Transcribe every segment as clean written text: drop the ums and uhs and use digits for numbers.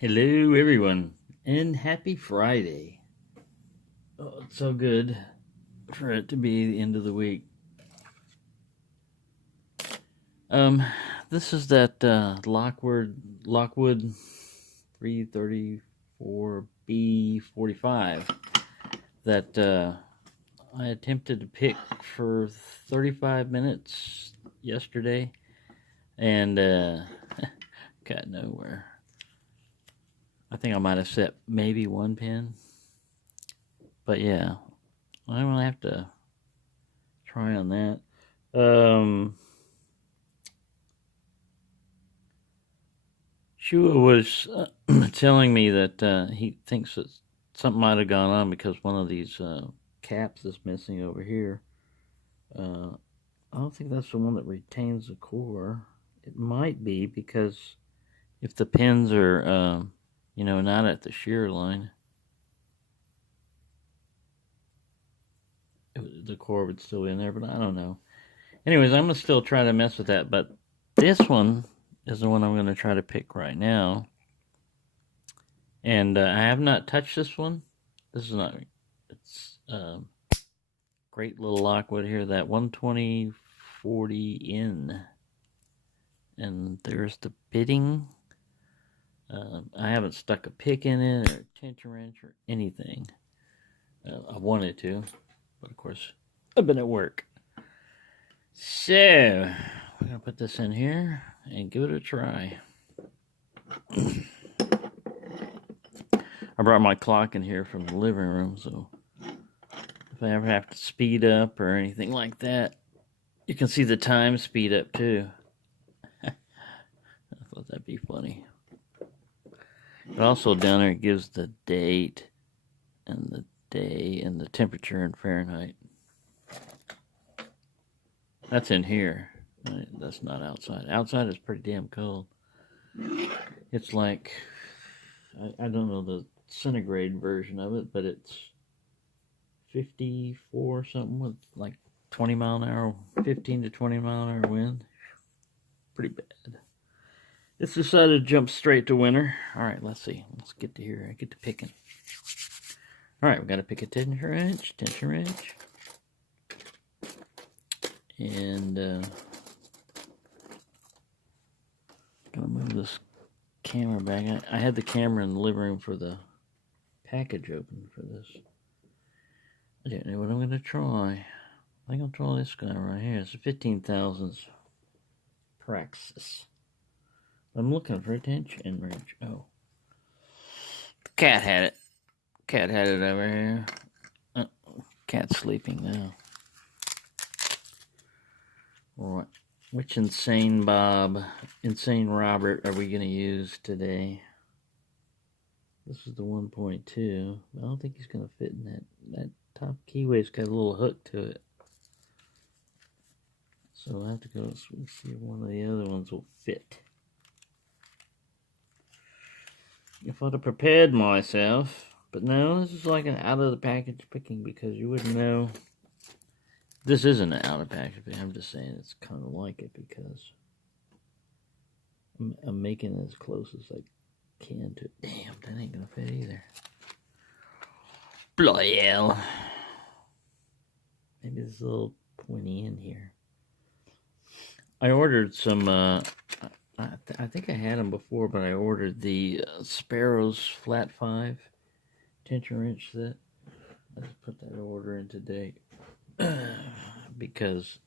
Hello, everyone, and happy Friday. Oh, it's so good for it to be the end of the week. Um, this is that Lockwood 334B45 that I attempted to pick for 35 minutes yesterday, and got nowhere. I think I might have set maybe one pin, but yeah, I'm gonna have to try on that. Shua was telling me that he thinks that something might have gone on because one of these caps is missing over here. Uh, I don't think that's the one that retains the core. It might be because if the pins are, not at the shear line, the core would still be in there, but I don't know. Anyways, I'm going to still try to mess with that, but this one is the one I'm going to try to pick right now. And I have not touched this one. This is not, it's great little Lockwood here, that 12040N. And there's the bitting. I haven't stuck a pick in it or a tension wrench or anything. I wanted to, but of course, I've been at work. So, we're going to put this in here and give it a try. I brought my clock in here from the living room, so if I ever have to speed up or anything like that, you can see the time speed up too. I thought that'd be funny. But also down there it gives the date and the day and the temperature in Fahrenheit. That's in here. That's not outside. Outside is pretty damn cold. It's like, I don't know the centigrade version of it, but it's 54 something with like 20 mile an hour, 15 to 20 mile an hour wind. Pretty bad. It's decided to jump straight to winter. All right, let's see. Let's get to here. I get to picking. All right, we got to pick a tension wrench, and gonna move this camera back. I had the camera in the living room for the package open for this. I don't know what I'm gonna try. I think I'll try this guy right here. It's a 15 thousandths Praxis. I'm looking for a tension wrench. Oh, the cat had it. Cat had it over here. Cat's sleeping now. Right. Which insane Robert are we going to use today? This is the 1.2. I don't think he's going to fit in that top keywave's got a little hook to it. So I'll have to go see if one of the other ones will fit. If I'd have prepared myself, but no, this is like an out of the package picking because you wouldn't know. This isn't an out of package picking. I'm just saying it's kind of like it because I'm making it as close as I can to. Damn, that ain't gonna fit either. Bloody hell. Maybe there's a little pointy in here. I ordered some. I think I had them before, but I ordered the Sparrows Flat 5 tension wrench set. I just put that order in today because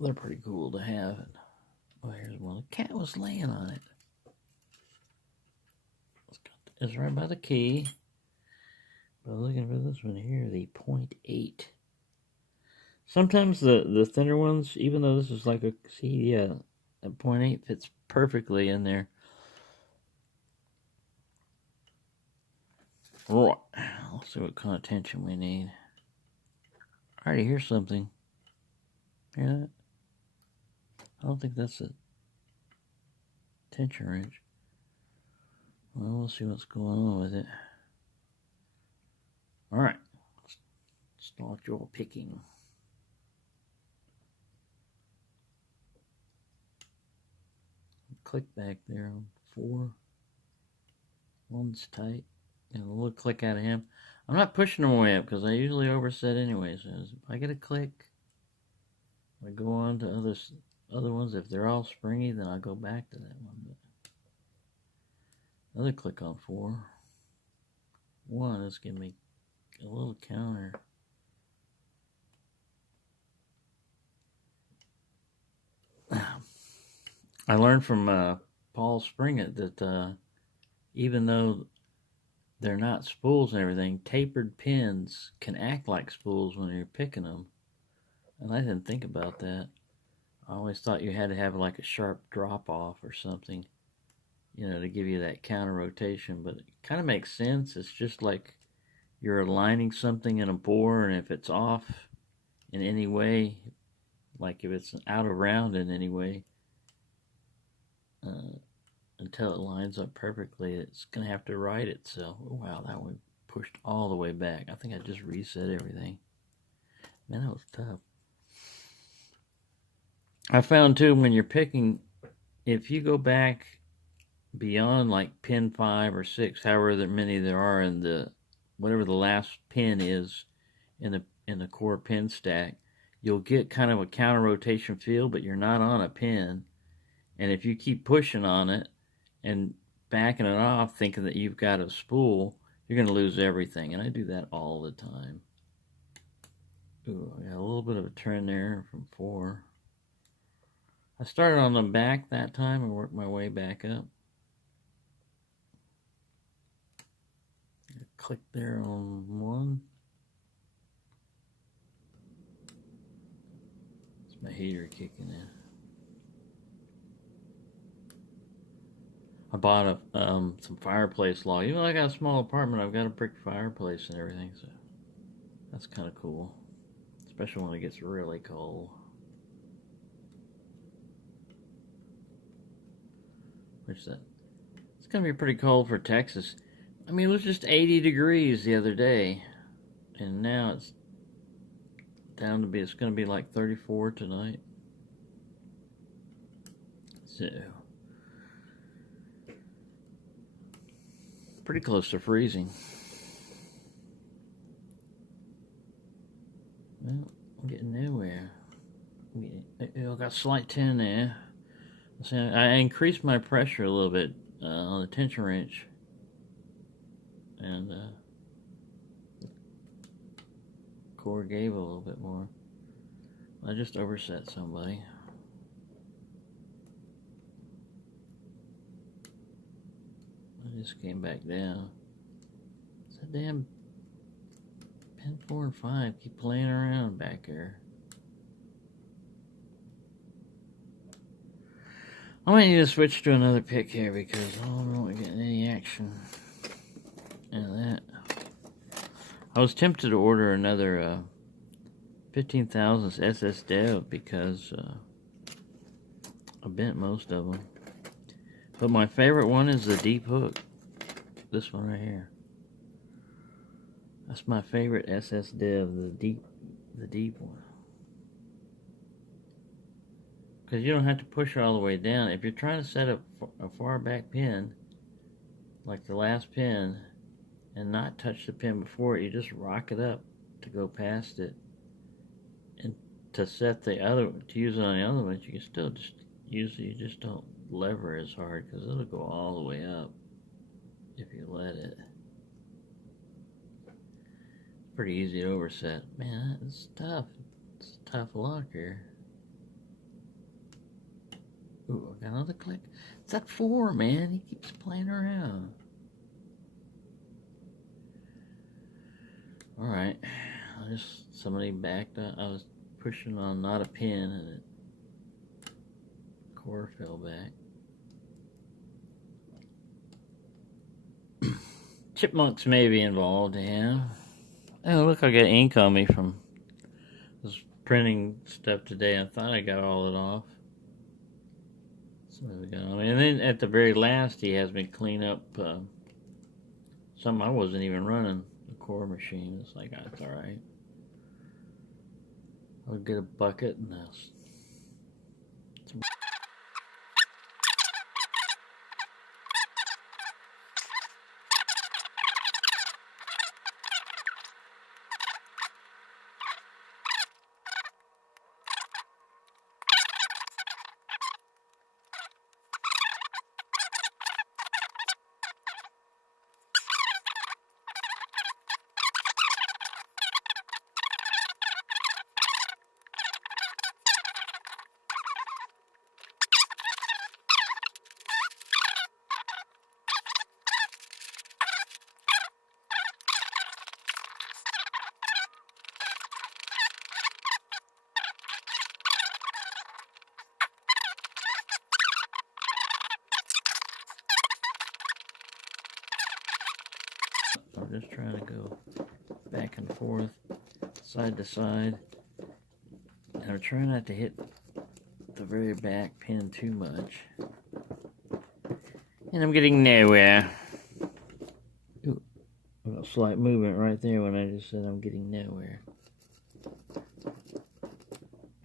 they're pretty cool to have. Oh, here's one. The cat was laying on it. It's right by the key. But I'm looking for this one here, the 0.8. Sometimes the thinner ones, even though this is like a, see, yeah, a 0.8 fits perfectly in there. Right, let's see what kind of tension we need. I already hear something. Hear that? I don't think that's a tension wrench. Well, we'll see what's going on with it. Alright, let's start your picking. Click back there on 4. One's tight. And a little click out of him. I'm not pushing them way up because I usually overset anyway. So if I get a click, I go on to other ones. If they're all springy, then I'll go back to that one. But another click on 4. 1 is giving me a little counter. I learned from Paul Springett that even though they're not spools and everything, tapered pins can act like spools when you're picking them. And I didn't think about that. I always thought you had to have like a sharp drop off or something, you know, to give you that counter rotation. But it kind of makes sense. It's just like you're aligning something in a bore, and if it's off in any way, like if it's out of round in any way, until it lines up perfectly, it's going to have to right itself. Oh, wow, that one pushed all the way back. I think I just reset everything. Man, that was tough. I found, too, when you're picking, if you go back beyond like pin 5 or 6, however many there are in the, whatever the last pin is in the core pin stack, you'll get kind of a counter rotation feel, but you're not on a pin. And if you keep pushing on it and backing it off thinking that you've got a spool, you're going to lose everything. And I do that all the time. Ooh, I got a little bit of a turn there from 4. I started on the back that time and worked my way back up. Click there on 1. It's my heater kicking in. I bought some fireplace log. Even though I got a small apartment, I've got a brick fireplace and everything, so that's kind of cool. Especially when it gets really cold. It's going to be pretty cold for Texas. I mean, it was just 80 degrees the other day, and now it's down to be, it's going to be like 34 tonight. So, pretty close to freezing. Well, I'm getting nowhere. I got a slight 10 there. So I increased my pressure a little bit on the tension wrench, and the core gave a little bit more. I just overset somebody. I just came back down. It's that damn pin 4 and 5 keep playing around back there. I might need to switch to another pick here because I don't know if we're getting any action out of that. I was tempted to order another 15,000 SS Dev because I bent most of them. But my favorite one is the deep hook. This one right here. That's my favorite SS Dev, the deep one. Because you don't have to push all the way down. If you're trying to set up a far back pin, like the last pin, and not touch the pin before it, you just rock it up to go past it. And to set the other, to use it on the other ones, you can still just use it. You just don't lever as hard because it'll go all the way up if you let it. It's pretty easy to overset. Man, it's tough. It's a tough lock here. Ooh, I got another click. It's that 4, man. He keeps playing around. Alright. Somebody backed up. I was pushing on not a pin and it core fell back. Chipmunks may be involved, yeah. Oh, look, I got ink on me from this printing stuff today. I thought I got all it off. So there we go. And then at the very last, he has me clean up something I wasn't even running, the core machine. It's like, that's alright. I'll get a bucket and just trying to go back and forth, side to side. And I'm trying not to hit the very back pin too much. And I'm getting nowhere. Ooh, a slight movement right there when I just said I'm getting nowhere.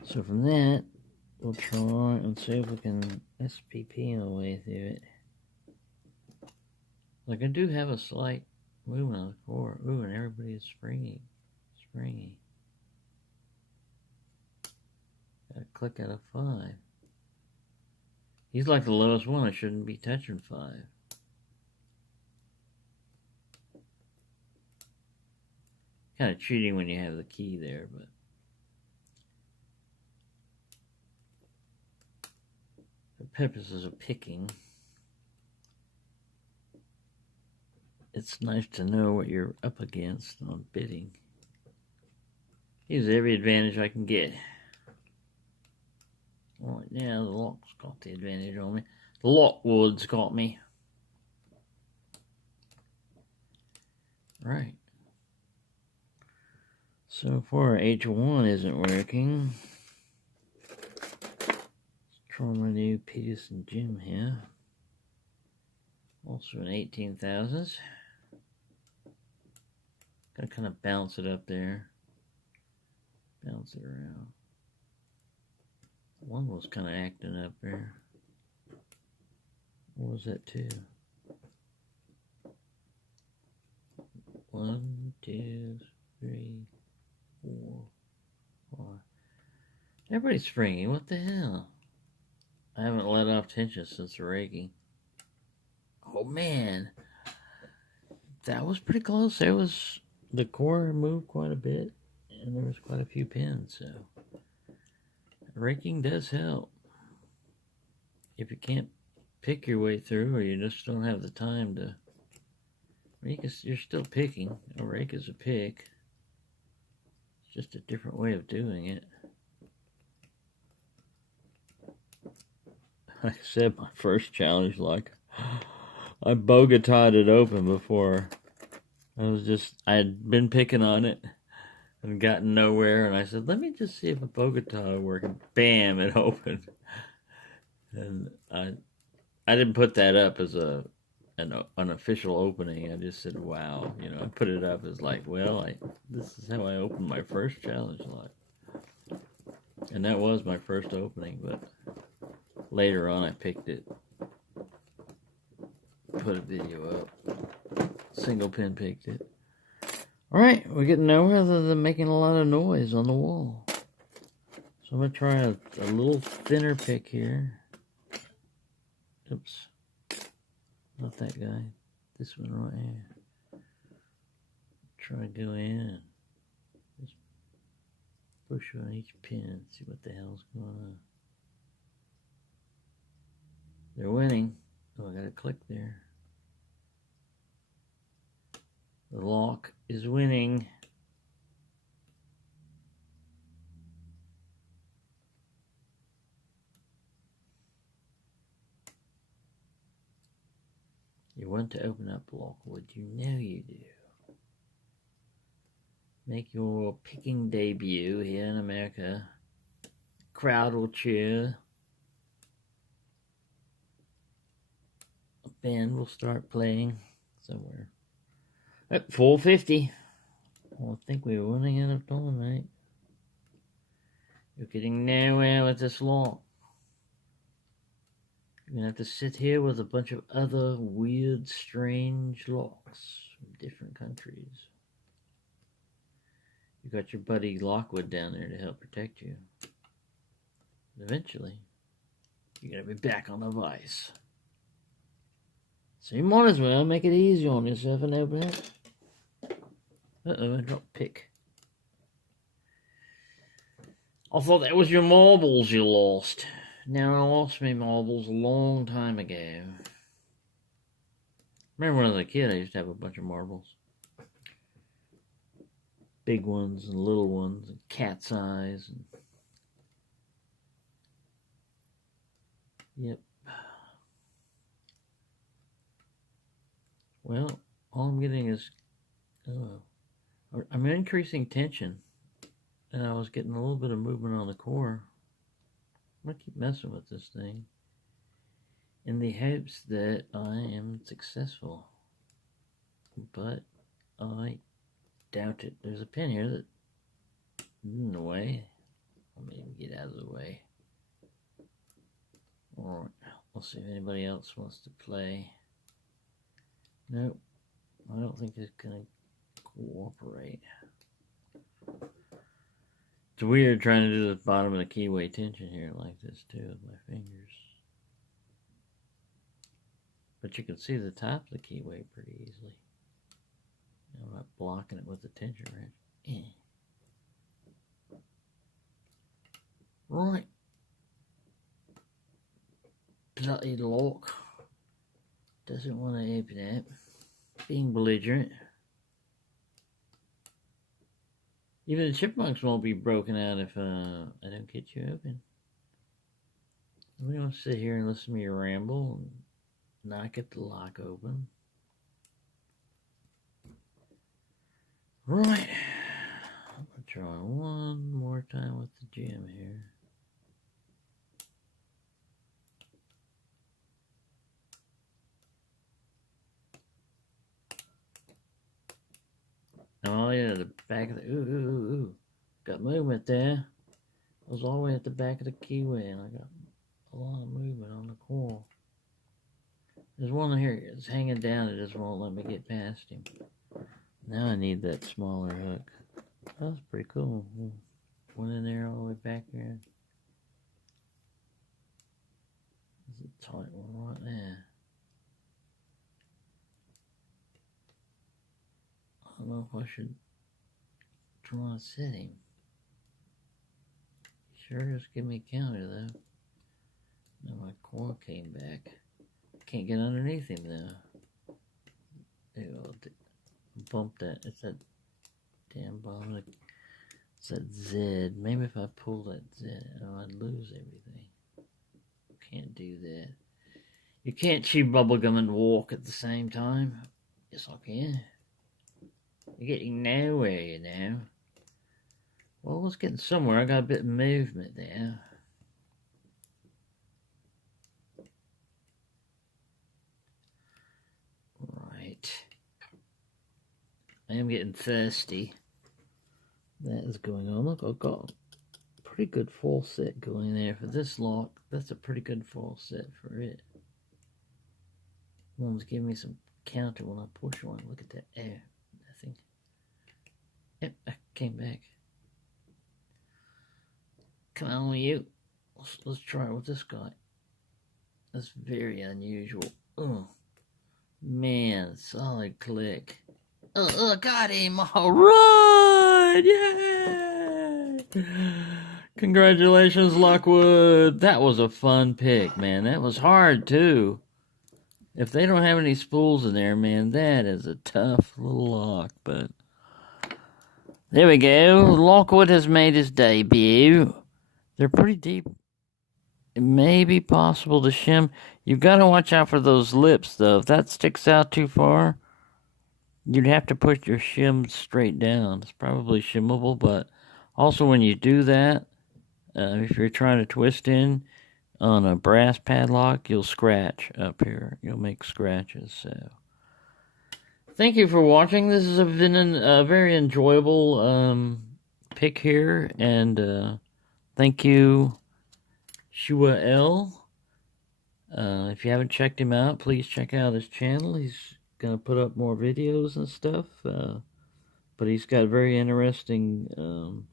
So from that, we'll try and see if we can SPP our way through it. Like, I do have a slight movement on the core. Ooh, and everybody is springy. Got a click out of 5. He's like the lowest one. I shouldn't be touching 5. Kind of cheating when you have the key there, but for purposes of picking, it's nice to know what you're up against on bidding. Use every advantage I can get. All right, now the lock's got the advantage on me. The Lockwood's got me. Right. So far, H1 isn't working. Let's try my new Peterson gym here. Also an 18,000s. Gonna kind of bounce it up there. Bounce it around. One was kind of acting up there. What was that too? 1, 2, 3, 4, 5. Everybody's springy. What the hell? I haven't let off tension since the raking. Oh man, that was pretty close. There was the core moved quite a bit, and there was quite a few pins. So raking does help. If you can't pick your way through, or you just don't have the time to, you're still picking. A rake is a pick. It's just a different way of doing it. Like I said, my first challenge, like, I Bogotá'd it open before. I had been picking on it and gotten nowhere, and I said, let me just see if a Bogotá will work, and bam, it opened. And I didn't put that up as an official opening. I just said, wow, I put it up as like, well, this is how I opened my first challenge like. And that was my first opening, but later on I picked it, put a video up, single pin picked it. Alright, we're getting nowhere other than making a lot of noise on the wall. So I'm going to try a little thinner pick here. Oops. Not that guy. This one right here. Try to go in. Just push on each pin. See what the hell's going on. They're winning. Oh, I got to click there. The lock is winning. You want to open up Lockwood, you know you do. Make your picking debut here in America. Crowd will cheer. A band will start playing somewhere. At 450. Well, I think we were running out of time, mate. You're getting nowhere with this lock. You're gonna have to sit here with a bunch of other weird, strange locks from different countries. You got your buddy Lockwood down there to help protect you. But eventually, you're gonna be back on the vice. So you might as well make it easy on yourself and open it. Uh-oh, I dropped pick. I thought that was your marbles you lost. Now, I lost my marbles a long time ago. Remember when I was a kid, I used to have a bunch of marbles. Big ones and little ones, and cat's eyes. Yep. Well, all I'm getting is I'm increasing tension, and I was getting a little bit of movement on the core. I'm going to keep messing with this thing in the hopes that I am successful. But I doubt it. There's a pin here that's in the way. Let me get out of the way. Alright, we'll see if anybody else wants to play. Nope, I don't think it's going to cooperate. It's weird trying to do the bottom of the keyway tension here like this too with my fingers. But you can see the top of the keyway pretty easily. I'm not blocking it with the tension wrench. Right. Bloody lock. Doesn't want to open it. Being belligerent. Even the chipmunks won't be broken out if I don't get you open. We don't sit here and listen to me ramble and not get the lock open. Right. I'm going to try one more time with the gem here. Oh yeah, the back of the, ooh. Got movement there. I was all the way at the back of the keyway and I got a lot of movement on the core. There's one here, it's hanging down, it just won't let me get past him. Now I need that smaller hook. That was pretty cool. Went in there all the way back there. There's a tight one right there. I don't know if I should try and set him. Sure, just give me a counter though. Now my core came back. Can't get underneath him now. There you go. Bump that. It's that damn bottom. It's that Z. Maybe if I pull that Z, I'd lose everything. Can't do that. You can't chew bubblegum and walk at the same time. Yes, I can. You're getting nowhere, you know. Well, let's get somewhere. I got a bit of movement there. Right. I am getting thirsty. That is going on. Look, I've got a pretty good full set going there for this lock. That's a pretty good full set for it. One's giving me some counter when I push one. Look at that. Oh, nothing. Yep, I came back. Come on, you. Let's try it with this guy. That's very unusual. Oh, man, solid click. Got him. All right. Yay. Congratulations, Lockwood. That was a fun pick, man. That was hard, too. If they don't have any spools in there, man, that is a tough little lock, but there we go. Lockwood has made his debut. They're pretty deep. It may be possible to shim. You've got to watch out for those lips, though. If that sticks out too far, you'd have to put your shim straight down. It's probably shimmable, but also when you do that, if you're trying to twist in on a brass padlock, you'll scratch up here. You'll make scratches, so... Thank you for watching. This has been a very enjoyable pick here, and thank you, Shua L. If you haven't checked him out, please check out his channel. He's gonna put up more videos and stuff, but he's got very interesting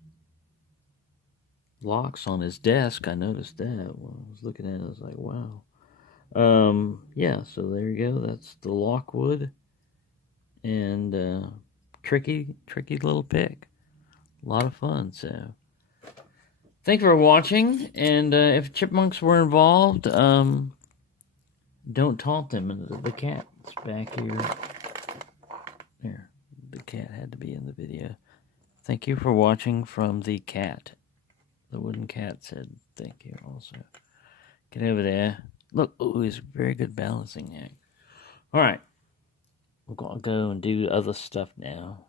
locks on his desk. I noticed that when I was looking at it. I was like, wow. Yeah, so there you go. That's the Lockwood. And tricky little pick. A lot of fun. So thank you for watching. And if chipmunks were involved, don't taunt them. The cat's back here. There, the cat had to be in the video. Thank you for watching from the cat. The wooden cat said thank you also. Get over there. Look, oh, he's very good balancing act. All right. We're gonna go and do other stuff now.